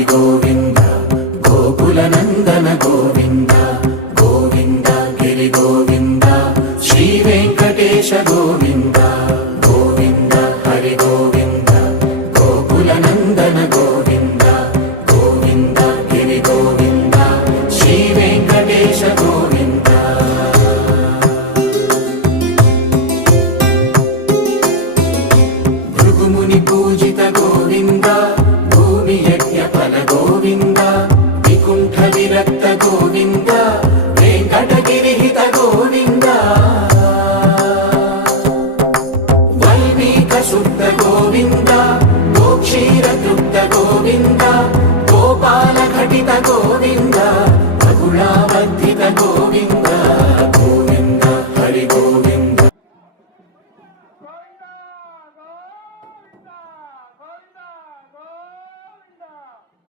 హరి గోవింద గోకుల నందన గోవింద గోవింద గిరి గోవింద శ్రీ వెంకటేశ గోవింద గోవింద హరి గోవింద గోకుల నందన గోవింద గోవింద గిరి గోవింద శ్రీ వెంకటేశ గోవింద భృగుముని పూజిత గోవింద భూమి యజ్ఞ ఫల గోవింద వికుంఠ విరక్త గోవింద వెంకటగిరిహిత గోవింద వల్మీక శుద్ధ గోవింద గోక్షీర తృప్త గోవింద గోపాల ఘటిత గోవింద